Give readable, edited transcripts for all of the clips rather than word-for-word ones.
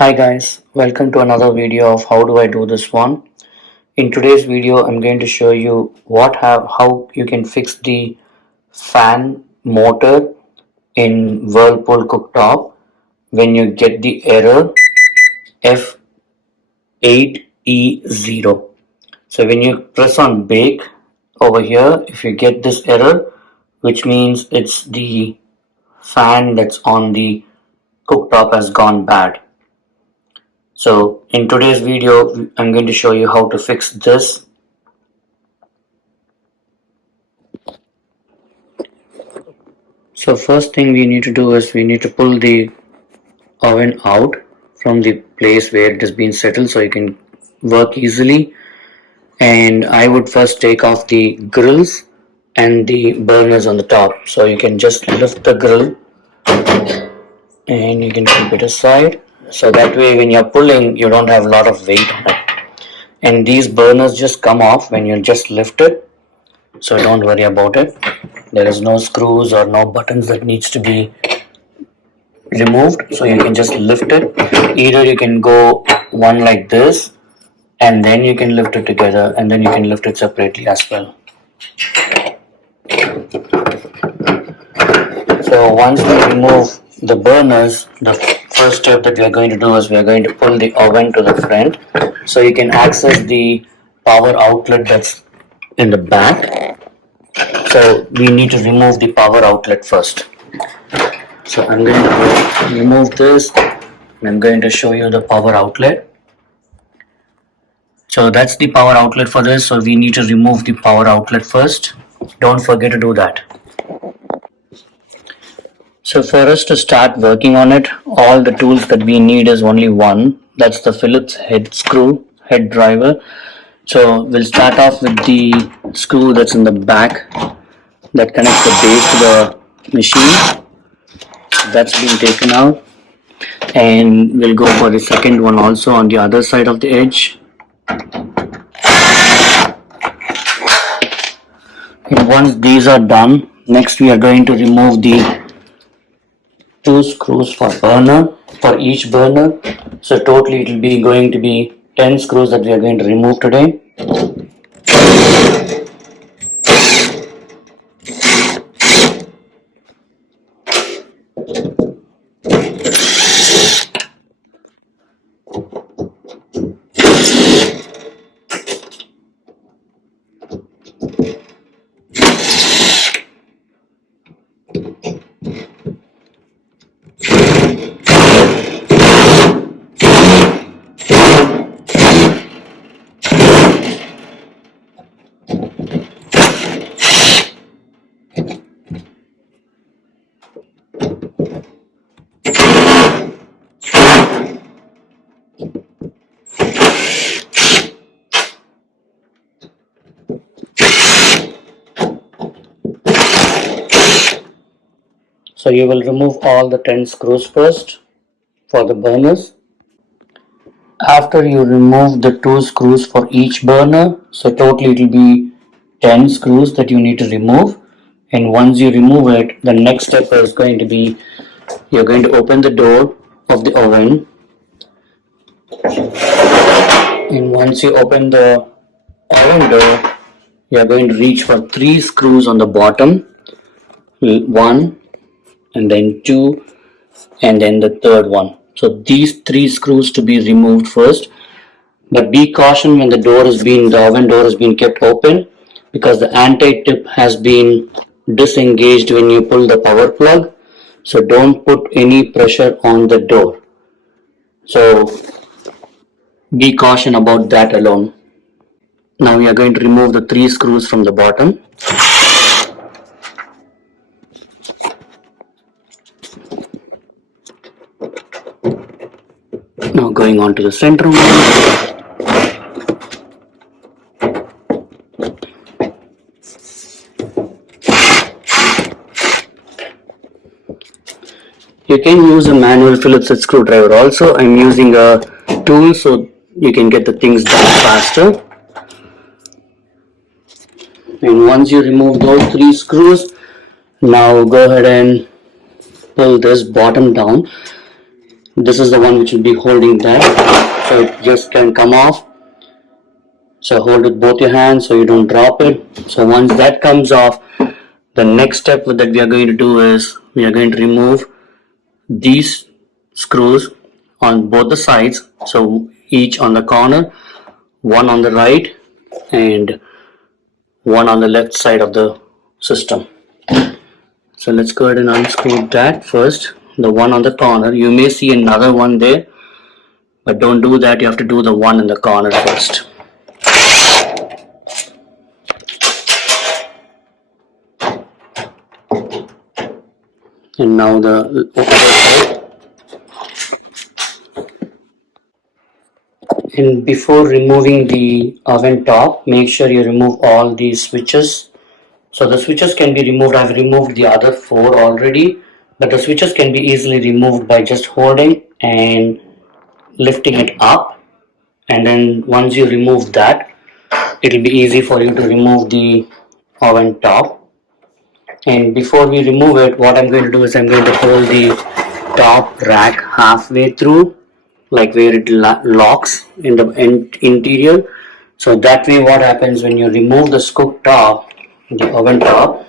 Hi guys, welcome to another video of how do I do this one. In today's video I'm going to show you how you can fix the fan motor in Whirlpool cooktop when you get the error F8E80. So when you press on bake over here, if you get this error, which means it's the fan that's on the cooktop has gone bad. So in today's video, I'm going to show you how to fix this. So first thing we need to do is we need to pull the oven out from the place where it has been settled so you can work easily. And I would first take off the grills and the burners on the top. So you can just lift the grill and you can keep it aside. So that way when you're pulling, you don't have a lot of weight on it. And these burners just come off when you just lift it. So don't worry about it. There is no screws or no buttons that needs to be removed, so you can just lift it. Either you can go one like this and then you can lift it together, and then you can lift it separately as well. So once we remove the burners, the first step that we are going to do is we are going to pull the oven to the front so you can access the power outlet that's in the back. So we need to remove the power outlet first. So I'm going to remove this and I'm going to show you the power outlet. So that's the power outlet for this. So we need to remove the power outlet first. Don't forget to do that. So for us to start working on it, all the tools that we need is only one. That's the Phillips head screw, head driver. So we'll start off with the screw that's in the back that connects the base to the machine. That's been taken out, and we'll go for the second one also on the other side of the edge. And once these are done, next we are going to remove the two screws for each burner. So totally it will be going to be 10 screws that we are going to remove today. So you will remove all the 10 screws first for the burners. After you remove the two screws for each burner, so totally it will be 10 screws that you need to remove. And once you remove it, the next step is going to be you're going to open the door of the oven. And once you open the oven door, you're going to reach for 3 screws on the bottom. 1 and then 2 and then the third one. So these 3 screws to be removed first. But be caution when the oven door has been kept open, because the anti-tip has been disengaged when you pull the power plug. So don't put any pressure on the door. So be caution about that alone. Now we are going to remove the 3 screws from the bottom. Now going on to the center one. You can use a manual Phillips head screwdriver also. I'm using a tool so you can get the things done faster. And once you remove those 3 screws, now go ahead and pull this bottom down. This is the one which will be holding that, so it just can come off. So hold with both your hands so you don't drop it. So once that comes off, the next step that we are going to do is we are going to remove these screws on both the sides, so each on the corner, one on the right and one on the left side of the system. So let's go ahead and unscrew that first, the one on the corner. You may see another one there, but don't do that. You have to do the one in the corner first. And now the other side. And before removing the oven top, make sure you remove all these switches. So the switches can be removed. I've removed the other 4 already, but the switches can be easily removed by just holding and lifting it up. And then once you remove that, it will be easy for you to remove the oven top. And before we remove it, what I'm going to do is I'm going to hold the top rack halfway through, like where it locks in the interior. So that way what happens when you remove this cooktop, the oven top,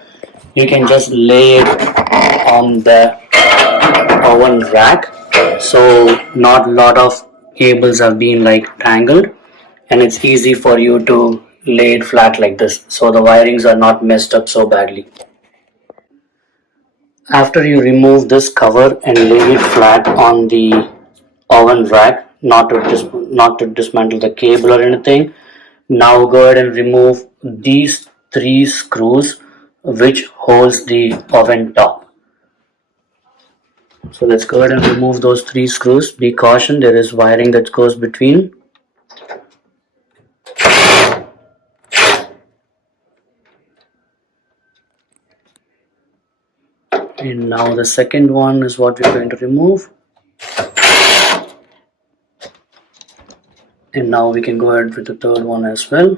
you can just lay it on the oven rack, so not a lot of cables have been like tangled, and it's easy for you to lay it flat like this, so the wirings are not messed up so badly. After you remove this cover and lay it flat on the oven rack, not to dismantle the cable or anything, now go ahead and remove these 3 screws which holds the oven top. So let's go ahead and remove those 3 screws. Be cautioned, there is wiring that goes between. And now the second one is what we're going to remove. And now we can go ahead with the third one as well.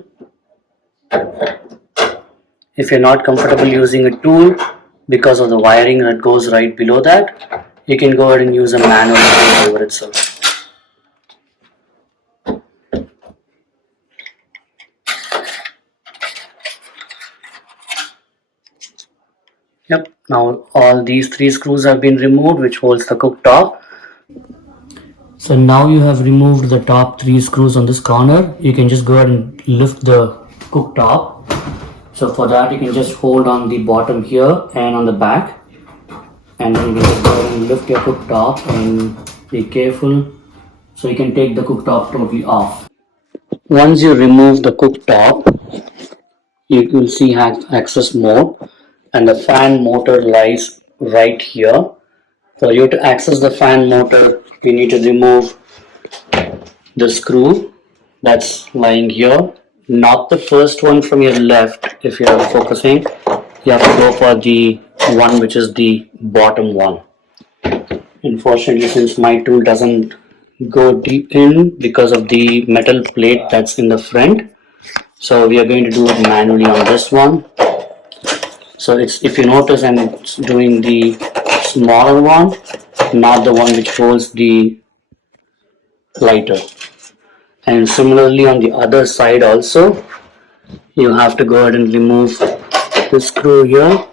If you're not comfortable using a tool because of the wiring that goes right below that, you can go ahead and use a manual tool over itself. Yep, now all these 3 screws have been removed which holds the cooktop. So now you have removed the top 3 screws on this corner. You can just go ahead and lift the cooktop. So for that you can just hold on the bottom here and on the back, and then you can just go ahead and lift your cooktop, and be careful so you can take the cooktop totally off. Once you remove the cooktop, you will see access mode, and the fan motor lies right here. For you to access the fan motor, you need to remove the screw that's lying here, not the first one from your left. If you are focusing, you have to go for the one which is the bottom one. Unfortunately, since my tool doesn't go deep in because of the metal plate that's in the front, so we are going to do it manually on this one. So it's, if you notice, I'm doing the smaller one, not the one which holds the lighter. And similarly on the other side also, you have to go ahead and remove the screw here.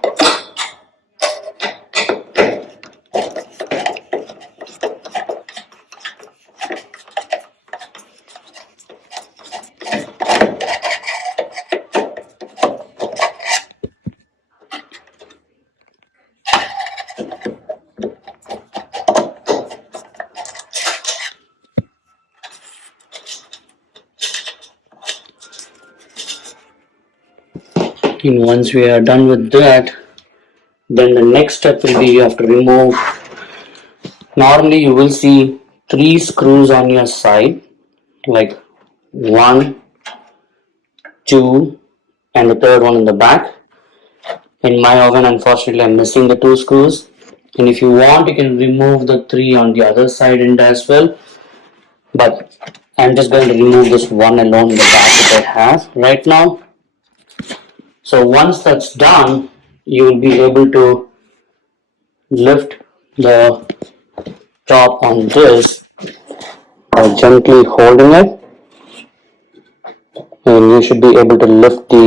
And once we are done with that, then the next step will be you have to remove. Normally you will see 3 screws on your side, like 1, 2, and the third one in the back. In my oven, unfortunately, I'm missing the 2 screws. And if you want, you can remove the 3 on the other side end as well. But I'm just going to remove this one alone in the back that I have right now. So once that's done, you will be able to lift the top on this by gently holding it, and you should be able to lift the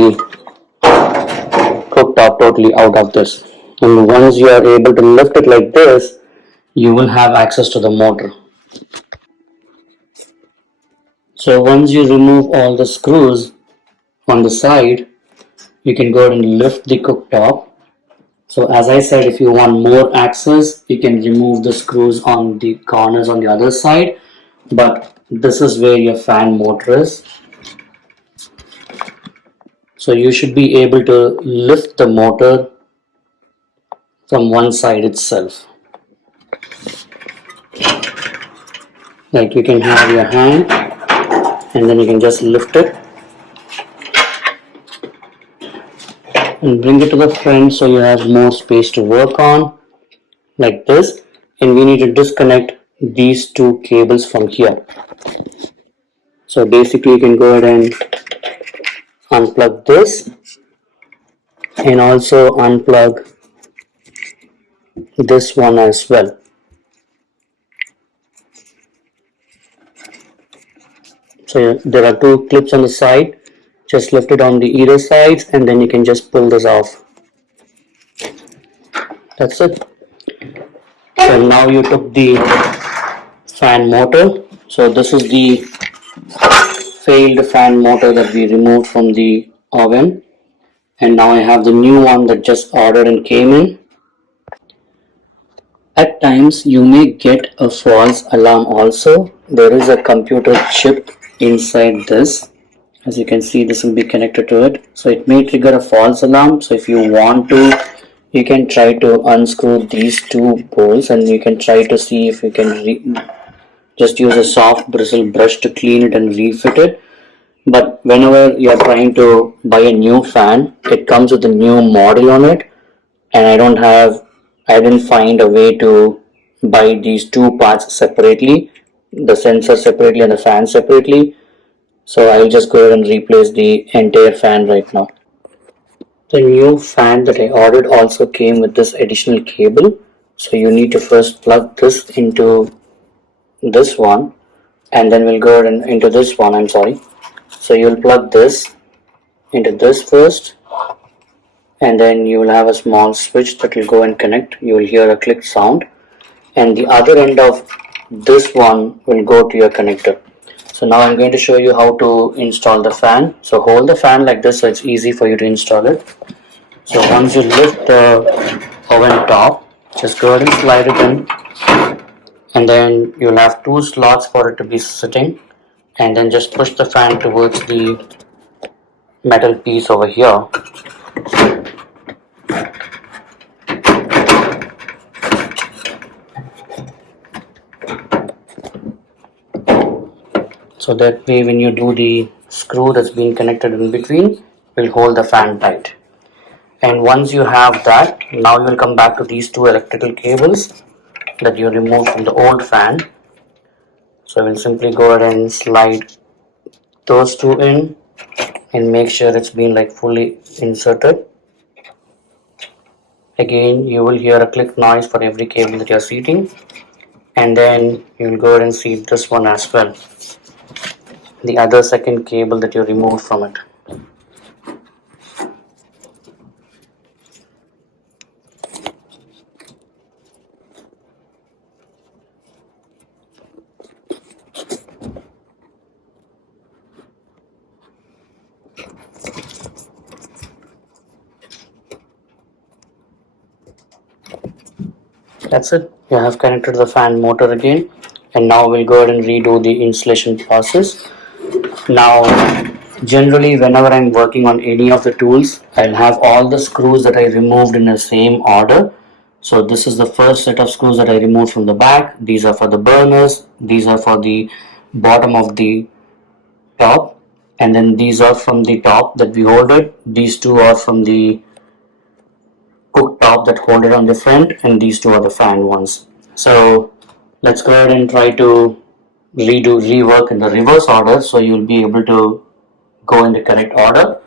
cooktop totally out of this. And once you are able to lift it like this, you will have access to the motor. So once you remove all the screws on the side, you can go ahead and lift the cooktop. So as I said, if you want more access, you can remove the screws on the corners on the other side, but this is where your fan motor is. So you should be able to lift the motor from one side itself. Like you can have your hand and then you can just lift it and bring it to the front so you have more space to work on, like this. And we need to disconnect these two cables from here. So basically you can go ahead and unplug this and also unplug this one as well. So there are two clips on the side, just lift it on the either sides and then you can just pull this off. That's it. So now you took the fan motor. So this is the failed fan motor that we removed from the oven, and now I have the new one that just ordered and came in. At times you may get a false alarm also. There is a computer chip inside this. As you can see, this will be connected to it, so it may trigger a false alarm. So if you want to, you can try to unscrew these two bolts and you can try to see if you can just use a soft bristle brush to clean it and refit it. But whenever you are trying to buy a new fan, it comes with a new model on it, and I didn't find a way to buy these two parts separately, the sensor separately and the fan separately. So I'll just go ahead and replace the entire fan right now. The new fan that I ordered also came with this additional cable. So you need to first plug this into this one, and then we'll go ahead and into this one, I'm sorry. So you'll plug this into this first, and then you will have a small switch that will go and connect. You will hear a click sound, and the other end of this one will go to your connector. So now I'm going to show you how to install the fan. So hold the fan like this so it's easy for you to install it. So once you lift the oven top, just go ahead and slide it in, and then you'll have two slots for it to be sitting, and then just push the fan towards the metal piece over here. So that way when you do the screw that's been connected in between, will hold the fan tight. And once you have that, now you will come back to these two electrical cables that you removed from the old fan. So I will simply go ahead and slide those two in and make sure it's been like fully inserted. Again, you will hear a click noise for every cable that you're seating, and then you will go ahead and seat this one as well, the other second cable that you removed from it. That's it. You have connected the fan motor again, and now we'll go ahead and redo the installation process. Now, generally whenever I'm working on any of the tools, I'll have all the screws that I removed in the same order. So this is the first set of screws that I removed from the back. These are for the burners, these are for the bottom of the top, and then these are from the top that we hold it. These two are from the cooktop that hold it on the front, and these two are the fan ones. So let's go ahead and try to rework in the reverse order, so you'll be able to go in the correct order.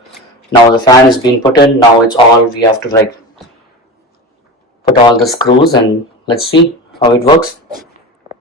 Now the fan is being put in. Now it's all we have to like put all the screws, and let's see how it works.